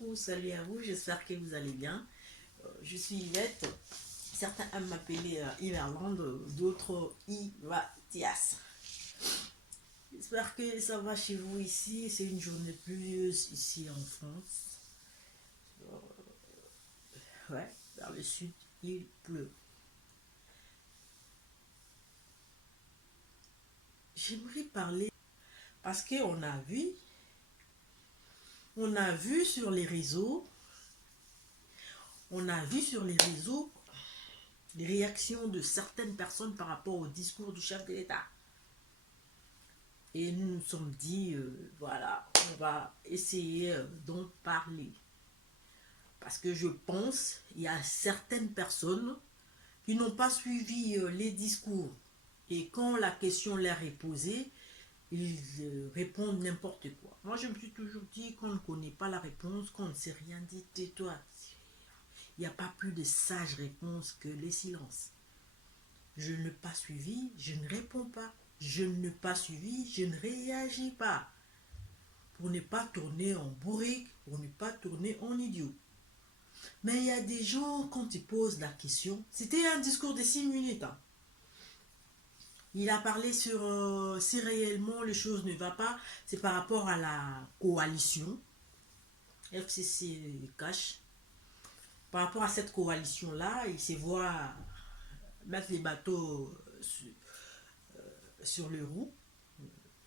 Coucou, salut à vous, j'espère que vous allez bien. Je suis Yvette. Certains aiment m'appeler Iverlande, d'autres Ivatias. J'espère que ça va chez vous ici. C'est une journée pluvieuse ici en France. Ouais, vers le sud, il pleut. J'aimerais parler parce on a vu sur les réseaux, on a vu sur les réseaux les réactions de certaines personnes par rapport au discours du chef de l'État. Et nous nous sommes dit, voilà, on va essayer d'en parler. Parce que je pense, il y a certaines personnes qui n'ont pas suivi les discours. Et quand la question leur est posée, ils répondent n'importe quoi. Moi, je me suis toujours dit qu'on ne connaît pas la réponse, qu'on ne sait rien dit, tais-toi. Il n'y a pas plus de sages réponses que les silences. Je n'ai pas suivi, je ne réponds pas. Je n'ai pas suivi, je ne réagis pas. Pour ne pas tourner en bourrique, pour ne pas tourner en idiot. Mais il y a des gens, quand ils posent la question, c'était un discours de 6 minutes. Hein. Il a parlé sur si réellement les choses ne vont pas, c'est par rapport à la coalition, FCC Cash. Par rapport à cette coalition-là, il se voit mettre les bateaux sur le roue.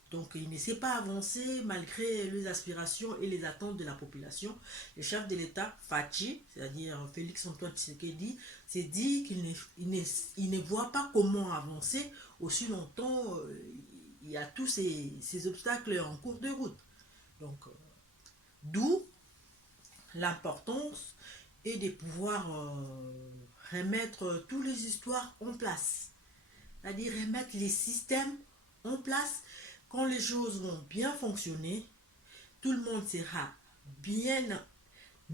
Donc il ne s'est pas avancé malgré les aspirations et les attentes de la population. Le chef de l'État, Fachi, c'est-à-dire Félix-Antoine Tshisekedi, s'est dit qu'il ne voit pas comment avancer aussi longtemps. Il y a tous ces obstacles en cours de route. Donc, d'où l'importance est de pouvoir remettre toutes les histoires en place. C'est-à-dire remettre les systèmes en place. Quand les choses vont bien fonctionner, tout le monde sera bien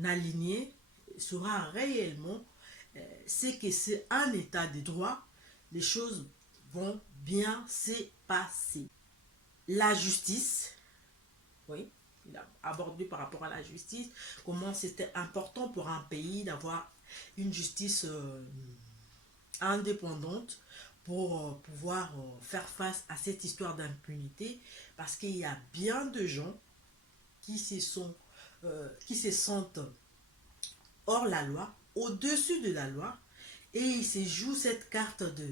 aligné, saura réellement ce que c'est un état de droit, les choses vont bien se passer. La justice, oui, il a abordé par rapport à la justice, comment c'était important pour un pays d'avoir une justice indépendante pour pouvoir faire face à cette histoire d'impunité, parce qu'il y a bien de gens qui se sentent hors la loi, au-dessus de la loi, et ils se jouent cette carte de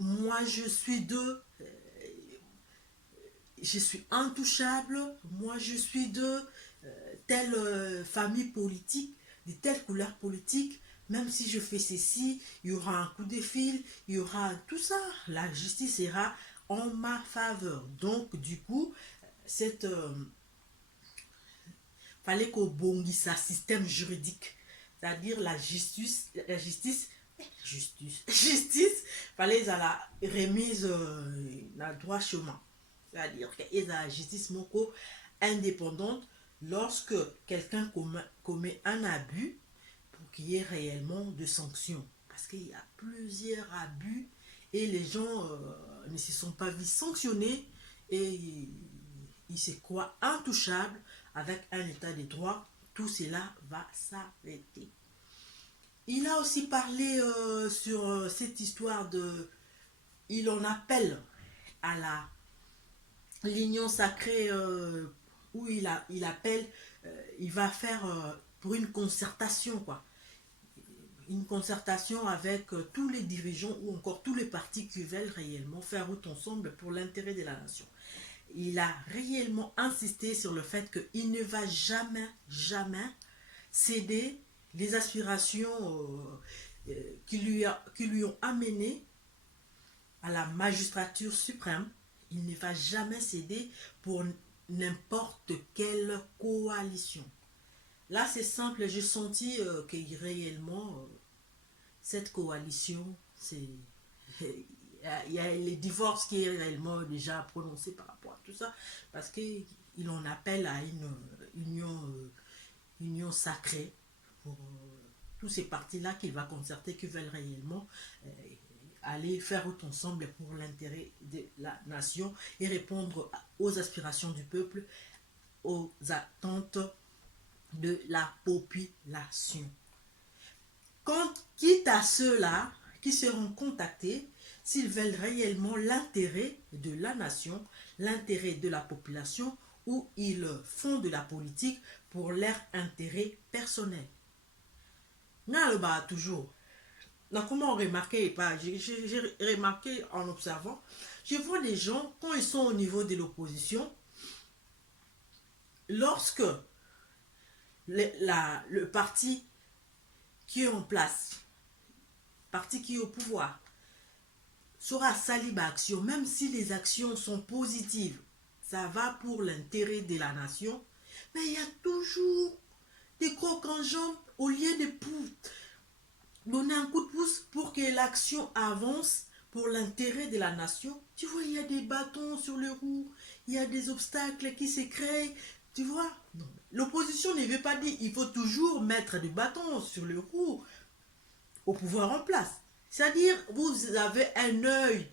moi je suis intouchable, moi je suis de telle famille politique, de telle couleur politique, même si je fais ceci, il y aura un coup de fil, il y aura tout ça. La justice sera en ma faveur. Donc, du coup, cette fallait qu'au bongisse un système juridique, c'est-à-dire justice, fallait à la remise dans le droit chemin, c'est-à-dire que la justice moko indépendante lorsque quelqu'un commet un abus pour qu'il y ait réellement de sanctions. Parce qu'il y a plusieurs abus et les gens ne se sont pas vus sanctionnés et ils se croient intouchables avec un état de droit. Tout cela va s'arrêter. Il a aussi parlé sur cette histoire de... Il en appelle à l'union sacrée où il appelle, il va faire pour une concertation, quoi. Une concertation avec tous les dirigeants ou encore tous les partis qui veulent réellement faire route ensemble pour l'intérêt de la nation. Il a réellement insisté sur le fait qu'il ne va jamais céder les aspirations qui lui ont amené à la magistrature suprême. Il ne va jamais céder pour n'importe quelle coalition. Là, c'est simple, j'ai senti que réellement, cette coalition, c'est... Il y a les divorces qui est réellement déjà prononcé par rapport à tout ça, parce qu'il en appelle à une union sacrée pour tous ces partis-là qu'il va concerter, qui veulent réellement aller faire route ensemble pour l'intérêt de la nation et répondre aux aspirations du peuple, aux attentes de la population. Quitte à ceux-là qui seront contactés s'ils veulent réellement l'intérêt de la nation, l'intérêt de la population, ou ils font de la politique pour leur intérêt personnel. Toujours. Comment remarquer, j'ai remarqué en observant, je vois des gens, quand ils sont au niveau de l'opposition, lorsque le parti qui est en place, parti qui est au pouvoir, sera sali action, même si les actions sont positives, ça va pour l'intérêt de la nation, mais il y a toujours des crocs en jambes au lieu de donner un coup de pouce pour que l'action avance pour l'intérêt de la nation. Tu vois, il y a des bâtons sur les roues, il y a des obstacles qui se créent, tu vois. L'opposition ne veut pas dire qu'il faut toujours mettre des bâtons sur les roues au pouvoir en place. C'est-à-dire, vous avez un œil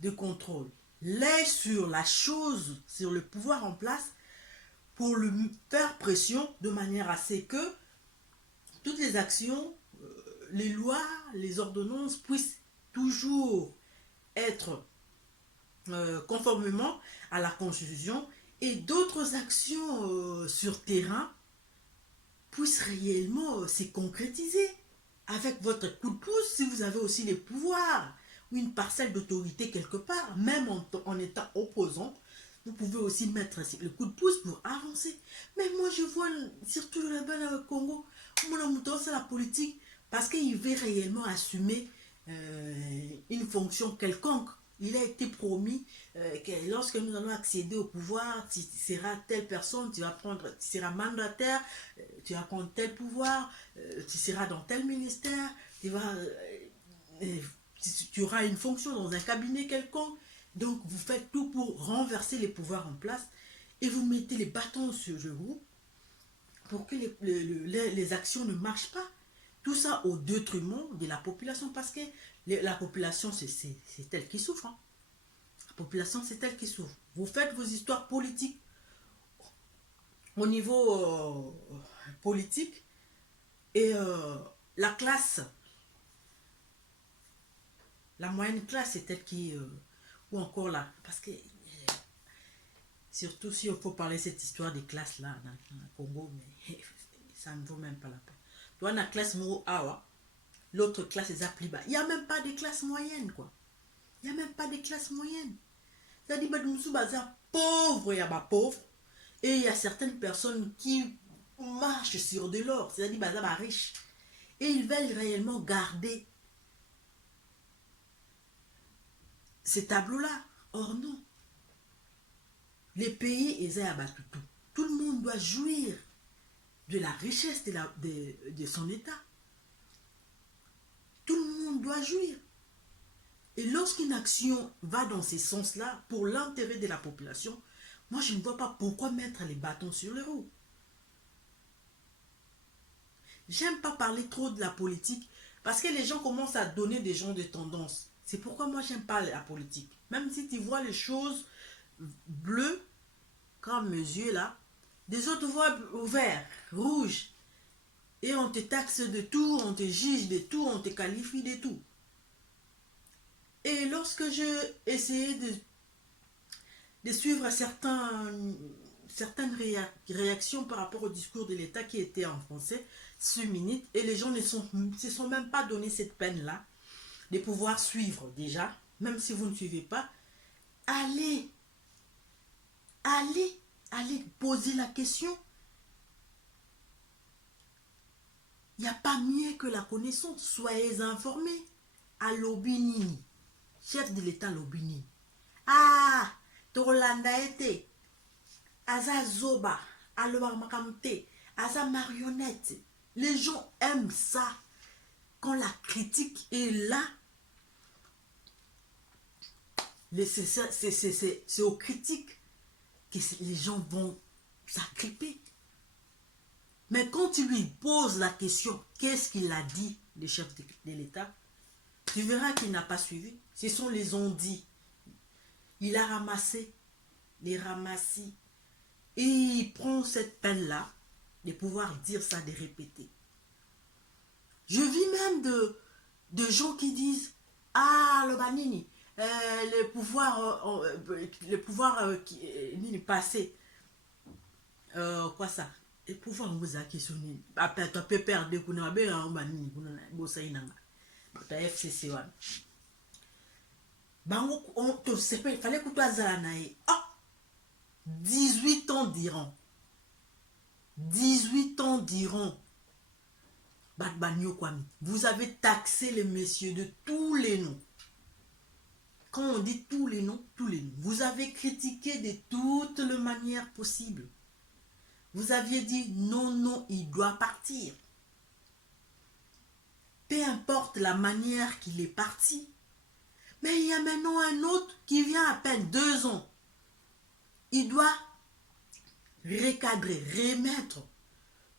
de contrôle, l'œil sur la chose, sur le pouvoir en place, pour le faire pression de manière à ce que toutes les actions, les lois, les ordonnances puissent toujours être conformément à la Constitution, et d'autres actions sur terrain puissent réellement se concrétiser avec votre coup de pouce, si vous avez aussi les pouvoirs ou une parcelle d'autorité quelque part, même en étant opposant, vous pouvez aussi mettre le coup de pouce pour avancer. Mais moi je vois, surtout là-bas dans le Congo, c'est la politique parce qu'il veut réellement assumer une fonction quelconque. Il a été promis que lorsque nous allons accéder au pouvoir, tu seras telle personne, tu seras mandataire, tu vas prendre tel pouvoir, tu seras dans tel ministère, tu auras une fonction dans un cabinet quelconque. Donc vous faites tout pour renverser les pouvoirs en place et vous mettez les bâtons sur le roue pour que les actions ne marchent pas. Tout ça au détriment de la population, parce que la population, c'est elle qui souffre. Hein. La population, c'est elle qui souffre. Vous faites vos histoires politiques au niveau politique, et la classe, la moyenne classe, c'est elle qui... ou encore là, parce que surtout si il faut parler de cette histoire des classes là dans le Congo, mais ça ne vaut même pas la peine. Tu vois, la classe Awa, l'autre classe est plus bas. Il n'y a même pas de classe moyenne, quoi. Il n'y a même pas de classe moyenne. C'est-à-dire que nous sommes pauvres, il y a pas pauvres, et il y a certaines personnes qui marchent sur de l'or, c'est-à-dire que nous riches, et ils veulent réellement garder ces tableaux-là. Or non. Les pays, ils ont abattu tout. Tout le monde doit jouir de la richesse de son État. Tout le monde doit jouir. Et lorsqu'une action va dans ce sens-là, pour l'intérêt de la population, moi je ne vois pas pourquoi mettre les bâtons sur les roues. J'aime pas parler trop de la politique, parce que les gens commencent à donner des gens de tendance. C'est pourquoi moi j'aime pas la politique. Même si tu vois les choses bleues, comme mes yeux là, des autres voient vert, rouge, et on te taxe de tout, on te juge de tout, on te qualifie de tout. Et lorsque je essayais de suivre certaines réactions par rapport au discours de l'État qui était en français, ce minute, et les gens ne se sont même pas donné cette peine-là de pouvoir suivre déjà, même si vous ne suivez pas, allez poser la question. Il n'y a pas mieux que la connaissance. Soyez informés. À l'Obini, chef de l'État l'Obini. Ah, Torolanda était. Aza Zoba, Alobar Makamte, Aza marionnette. Les gens aiment ça. Quand la critique est là, c'est aux critiques que les gens vont s'agripper. Mais quand tu lui poses la question, qu'est-ce qu'il a dit, le chef de l'État, tu verras qu'il n'a pas suivi. Ce sont les on-dit. Il a ramassé les ramassis Et il prend cette peine-là de pouvoir dire ça, de répéter. Je vis même de gens qui disent ah, le banini, le pouvoir nini passé. Quoi ça? Le pouvoir vous a questionné. Après, tu peux perdre qu'on a bien un banini, qu'on a bossé inanga. Tu as FCC one. Bango, on te sait pas, il fallait que tu aies zalanae. Ah! 18 ans diront. 18 ans diront. Vous avez taxé les messieurs de tous les noms. Quand on dit tous les noms, tous les noms. Vous avez critiqué de toutes les manières possibles. Vous aviez dit non, non, il doit partir. Peu importe la manière qu'il est parti. Mais il y a maintenant un autre qui vient à peine 2 ans. Il doit recadrer, remettre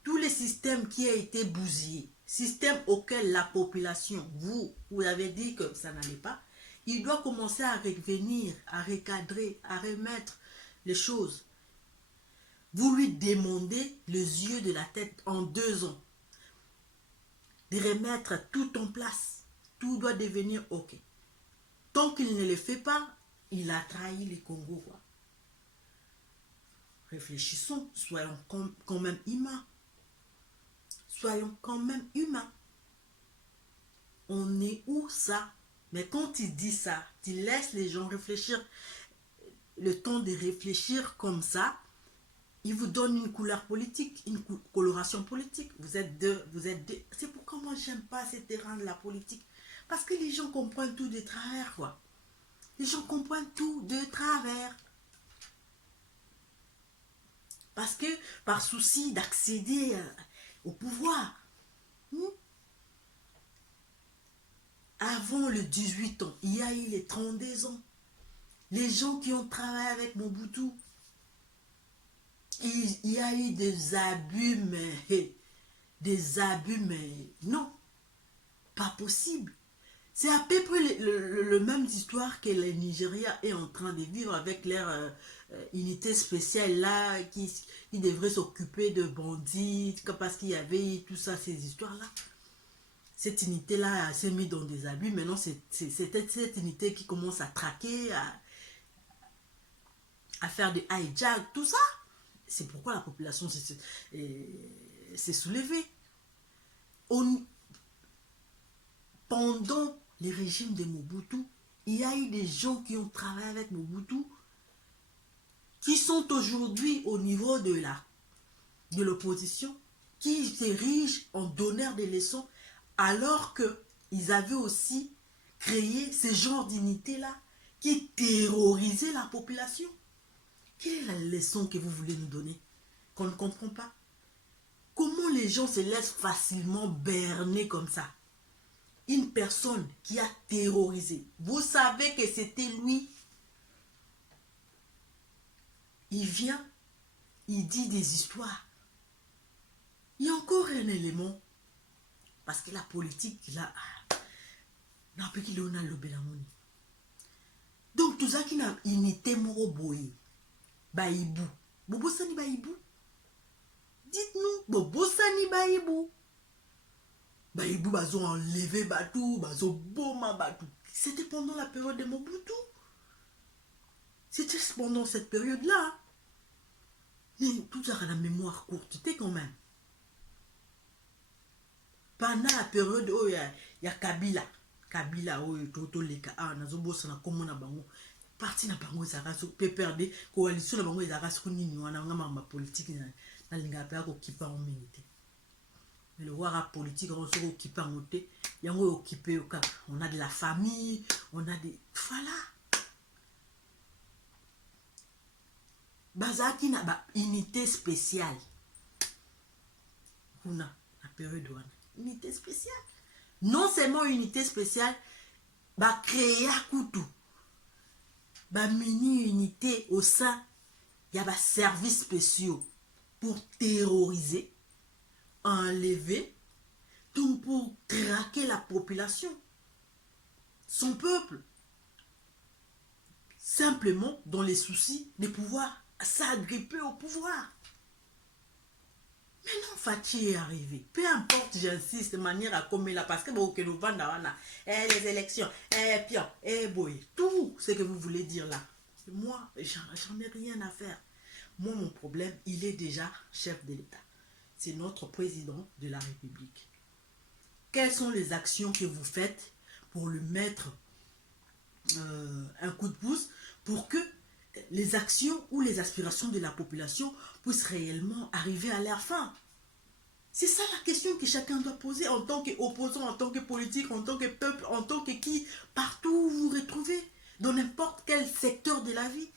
tous les systèmes qui ont été bousillés, système auquel la population, vous avez dit que ça n'allait pas, il doit commencer à revenir, à recadrer, à remettre les choses. Vous lui demandez les yeux de la tête en 2 ans, de remettre tout en place. Tout doit devenir OK. Tant qu'il ne le fait pas, il a trahi les Congos. Réfléchissons, soyons quand même humains. Soyons quand même humains. On est où ça? Mais quand il dit ça, il laisse les gens réfléchir, le temps de réfléchir comme ça, il vous donne une couleur politique, une coloration politique. Vous êtes deux. C'est pourquoi moi j'aime pas ces terrains de la politique. Parce que les gens comprennent tout de travers, quoi. Les gens comprennent tout de travers. Parce que par souci d'accéder au pouvoir, avant les 18 ans, il y a eu les 32 ans. Les gens qui ont travaillé avec Mobutu, il y a eu des abus, mais non, pas possible. C'est à peu près le même histoire que le Nigeria est en train de vivre avec leur unité spéciale là, qui devrait s'occuper de bandits, parce qu'il y avait tout ça, ces histoires-là. Cette unité-là s'est mise dans des abus. Maintenant, c'est cette unité qui commence à traquer, à faire des hijack, tout ça. C'est pourquoi la population s'est soulevée. Pendant les régimes de Mobutu, il y a eu des gens qui ont travaillé avec Mobutu qui sont aujourd'hui au niveau de l'opposition, qui s'érigent en donneurs de leçons, alors qu'ils avaient aussi créé ce genre d'unité-là qui terrorisait la population. Quelle est la leçon que vous voulez nous donner qu'on ne comprend pas? Comment les gens se laissent facilement berner comme ça? Une personne qui a terrorisé, vous savez que c'était lui. Il vient, il dit des histoires. Il y a encore un élément. Parce que la politique, là, n'a pas qu'il a le bélamoni. Donc, tout ça qui n'a unité moroboye. Baïbou. Bobo Sani Baïbou. Dites-nous, Bobo Sani Baïbou. Baïbou, bazo enlevé Batou, bazo boma Batou. C'était pendant la période de Mobutu. C'était pendant cette période-là. Mais tout ça a la mémoire courte, c'était quand même. Pendant la période où il y a Kabila. Kabila, où il y a tout le cas, nazo bossa na komo na bango. Parti na bango ezaka so pe perdre coalition na bango ezaka so nini wana ngama politique na linga pe ko kipa en minute. Mais le wara politique on se occupé en côté, yango occupé au cap. On a de la famille, on a des voilà. Bazaki na ba unité spéciale. On a la période wana. Unité spéciale. Non seulement unité spéciale, bah créer à couteau. Bah mini unité au sein, il y a des services spéciaux pour terroriser, enlever, tout pour traquer la population, son peuple. Simplement dans les soucis de pouvoir s'agripper au pouvoir. Maintenant, Fatih est arrivé. Peu importe, j'insiste de manière à comme là, parce que les élections, pion, boy, tout ce que vous voulez dire là. Moi, j'en ai rien à faire. Moi, mon problème, il est déjà chef de l'État. C'est notre président de la République. Quelles sont les actions que vous faites pour lui mettre un coup de pouce pour que les actions ou les aspirations de la population puissent réellement arriver à leur fin? C'est ça la question que chacun doit poser en tant qu'opposant, en tant que politique, en tant que peuple, en tant que qui, partout où vous vous retrouvez, dans n'importe quel secteur de la vie.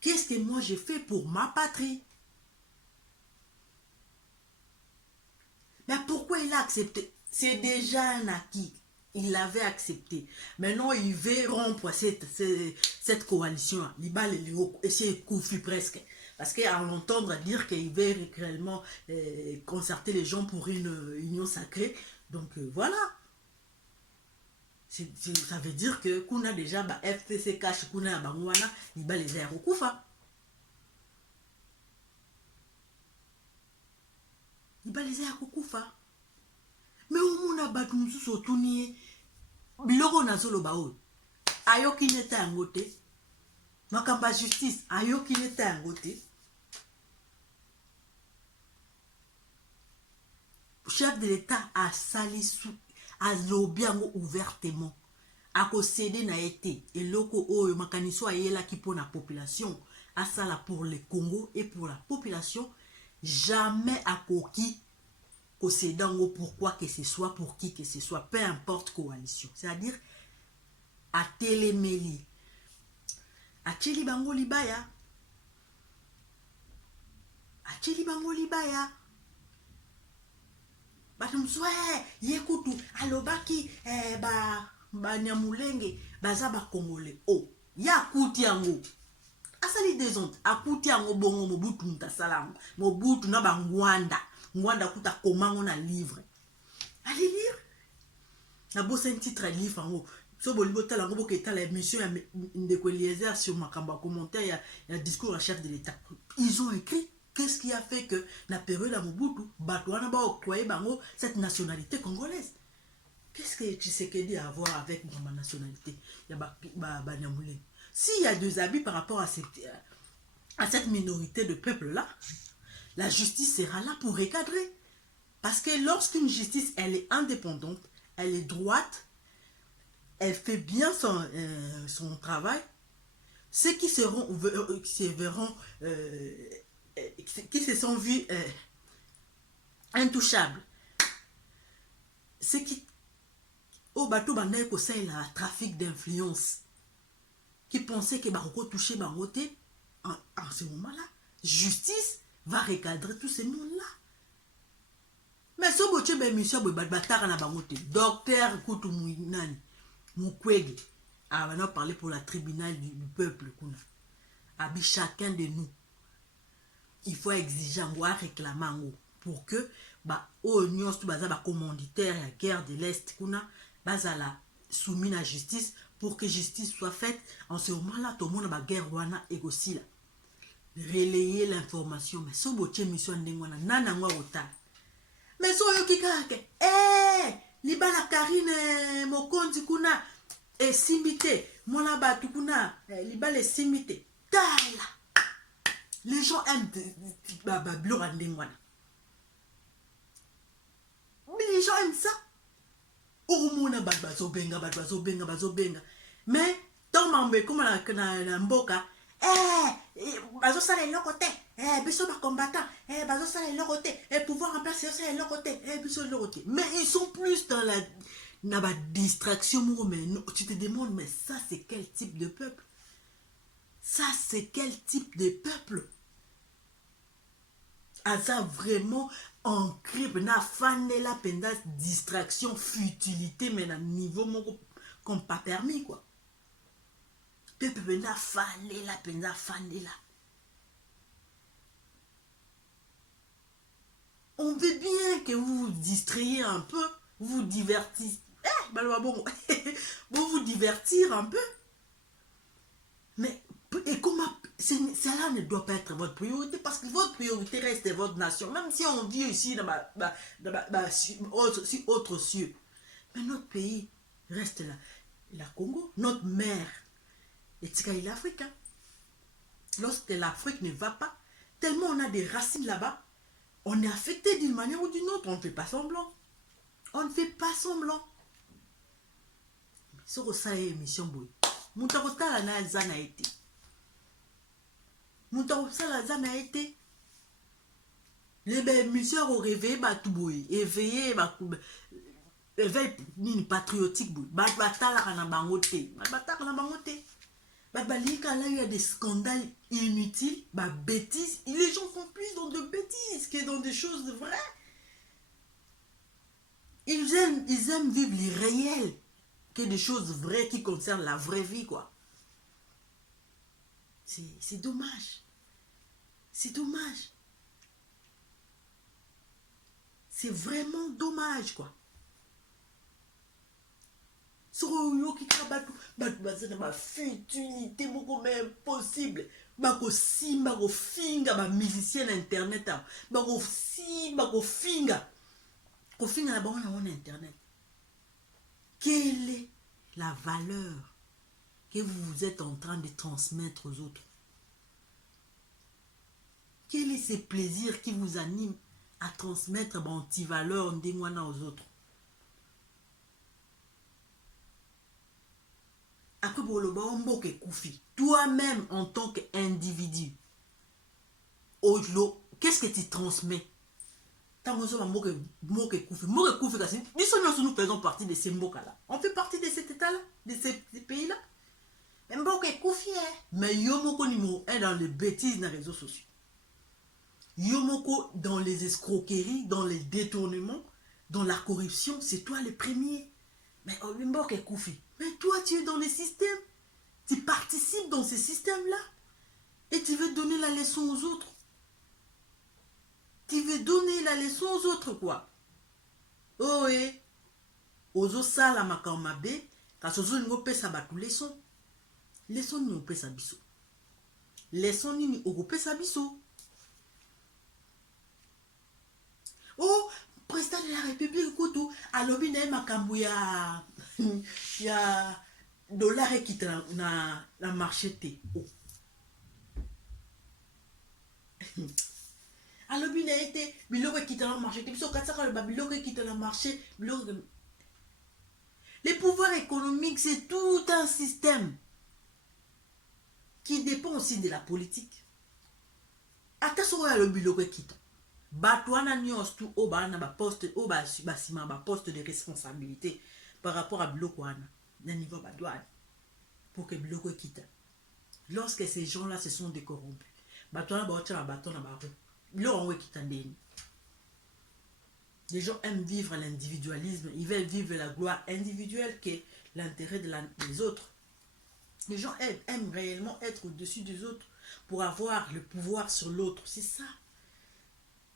Qu'est-ce que moi j'ai fait pour ma patrie? Mais pourquoi il a accepté? C'est déjà un acquis. Il l'avait accepté. Maintenant, il veut rompre cette coalition. Il va essayer de couper presque. Parce qu'à l'entendre dire qu'il veut réellement concerter les gens pour une union sacrée. Donc voilà. Ça veut dire que qu'on a déjà FTC cash, qu'on a bangwana, il va les airs au koufa. Il va les airs au koufa. Mais au monde a battu nous sous tournier. Biloko na solo baoul. Ayo qui n'était un côté. Makamba justice. Ayo qui n'était un côté. Chef de l'État a sali sous. A lobiango ouvertement. A cédé na été. Et loko oyo makaniso ayela qui pour la population. A sala pour le Congo et pour la population. Jamais à coquille. Cédango pourquoi que ce soit, pour qui que ce soit, peu importe coalition. C'est-à-dire, à Téléméli, à Tcheli Bango Libaya, à Tcheli Bango Libaya, batumswe, yekutu, alobaki, nyamulenge, bazaba Congolais. Oh, ya kuti ango. Asali des ondes, akuti ango bongo mobutu mtasalam, mobutu na bangwanda. Mwanda kuta comment on a livre. Allez lire. Na beau c'est un titre livre en haut. So bolibo tala ngobo ke tala émission ya Ndeko Eliezer sur makamba commentaire ya discours à chef de l'État. Ils ont écrit qu'est-ce qui a fait que na période à Mobutu batouana ba octroyer bango cette nationalité congolaise. Qu'est-ce que Tshisekedi a à voir avec ma nationalité? Ya ba Nyamulenge. S'il y a deux habits par rapport à cette minorité de peuple là, la justice sera là pour recadrer. Parce que lorsqu'une justice, elle est indépendante, elle est droite, elle fait bien son travail, ceux qui se sont vus intouchables, ceux qui, au bateau, c'est le trafic d'influence, qui pensaient que Baroko touchait Baroté, en ce moment-là, justice va recadrer tout ce monde-là. Mais si vous avez une mission, vous avez docteur Koutou Mouinani, Moukwege, on a parlé pour la tribunal du peuple. Abi chacun de nous, il faut exiger, on doit réclamer pour que, au Union, tout le commanditaire, la guerre de l'Est, bazala soumis à la justice, pour que justice soit faite. En ce moment-là, tout le monde a guerre et aussi là. Relayer l'information. Mais si vous avez une mission, mais si vous avez libala Karine Mokonzi kuna et simité, mona batu kuna libala simité. Les gens aiment les gens aiment ça. Oh mona bazobenga. Mais tant mambe comme na mboka bazo sala eloko te biso ba combattant bazo sala eloko te pouvoir remplacer ça eloko te biso eloko te. Mais ils sont plus dans la distraction. Mais tu te demandes, mais ça c'est quel type de peuple? Ça c'est quel type de peuple? Ça vraiment ancré na fané la penda distraction futilité, mais à niveau comme pas permis quoi. Peuple na fané la penda fané la. On veut bien que vous vous distrayez un peu, vous divertissez. Vous vous divertir un peu. Mais Et comment cela ne doit pas être votre priorité, parce que votre priorité reste votre nation, même si on vit ici sur autre cieux. Mais notre pays reste là. La Congo, notre mère, et l'Afrique. Hein. Lorsque l'Afrique ne va pas, tellement on a des racines là-bas, on est affecté d'une manière ou d'une autre, on ne fait pas semblant. On ne fait pas semblant. Ce que ça est émission boy. Moutarota la zana été. Moutarota la zana été. Les missions au réveil, bah tout boy. Éveillé, bah éveil patriotique boy. Bah batala kana bangote. Bah batala kana bangote. Bah balika là il y a des scandales inutiles, bah bêtises. Les gens font plus dans de bêtises que dans des choses vraies. Ils aiment vivre l'irréel que des choses vraies qui concernent la vraie vie, quoi. C'est dommage. C'est dommage. C'est vraiment dommage, quoi. Soro qui kabatu bazana ba futilité moko même possible. Bako si bako finga ba musicien internet a. Bako si bako finga. Ko finga na ba on internet. Quelle est la valeur que vous êtes en train de transmettre aux autres? Quel est ce plaisir qui vous anime à transmettre mon petit valeur aux autres? Après, toi-même en tant qu'individu, qu'est-ce que tu transmets? Nous faisons partie de ces Mboka-là. On fait partie de cet état-là, de ces pays-là. Mais Yomoko numéro 1 dans les bêtises dans les réseaux sociaux. Yomoko dans les escroqueries, dans les détournements, dans la corruption, c'est toi le premier. Mais toi tu es dans les systèmes. Tu participes dans ces systèmes-là. Et tu veux donner la leçon aux autres. Tu veux donner la leçon aux autres, quoi. Oh, oui. Ozo sala makamabe, kasozo ngope sabatu leçon. Leçon ni ope sabiso. Leçon ni ope sabiso. Oh, président de la République, Koutou, alobi na makambu ya dollar qui na marché te. Oh. Alobi na été biloko qui na marché te. Biso katsaka le biloko qui na marché, biloko. Les pouvoirs économiques, c'est tout un système qui dépend aussi de la politique. Attention à le biloko qui Batouana nyos tout au bana ba poste au basima ba poste de responsabilité par rapport à bilokwana na niveau badouane pour que biloko quitte. Lorsque ces gens-là se sont décorrompus, batouana ba otcha baton na ba biloko quitte ndeni. Les gens aiment vivre l'individualisme, ils veulent vivre la gloire individuelle que l'intérêt des autres. Les gens aiment réellement être au-dessus des autres pour avoir le pouvoir sur l'autre. C'est ça.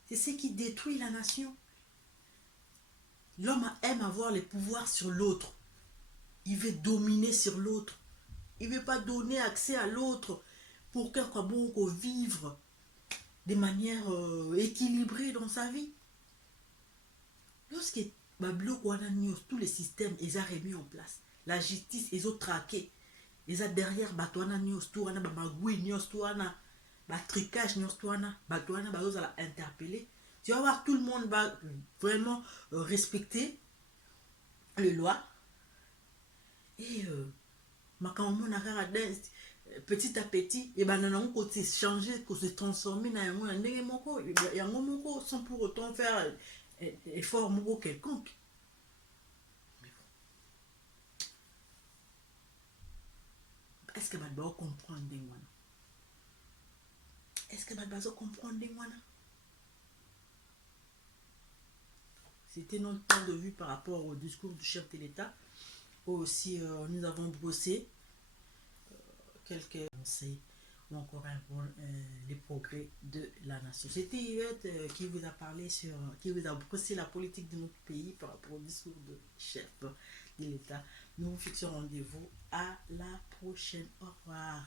C'est ce qui détruit la nation. L'homme aime avoir le pouvoir sur l'autre. Il veut dominer sur l'autre. Il ne veut pas donner accès à l'autre pour qu'il puisse vivre de manière équilibrée dans sa vie. Lorsque tous les systèmes sont remis en place, la justice ils ont traqué, ils ont derrière batouana news tout ana bagui news tout ana tricage news tout ana batouana bazoza interpeller. Tu vas voir, tout le monde va vraiment respecter les lois et petit à petit et on peut changer, se transformer sans pour autant faire effort quelconque. Est-ce que tu vas comprendre des moines? Est-ce que tu vas comprendre des moines? C'était notre point de vue par rapport au discours du chef de l'État. Aussi, nous avons brossé quelques conseils ou encore les progrès de la nation. C'était Yvette qui vous a parlé qui vous a brossé la politique de notre pays par rapport au discours du chef de l'État. Nous vous fixons rendez-vous à la prochaine. Au revoir.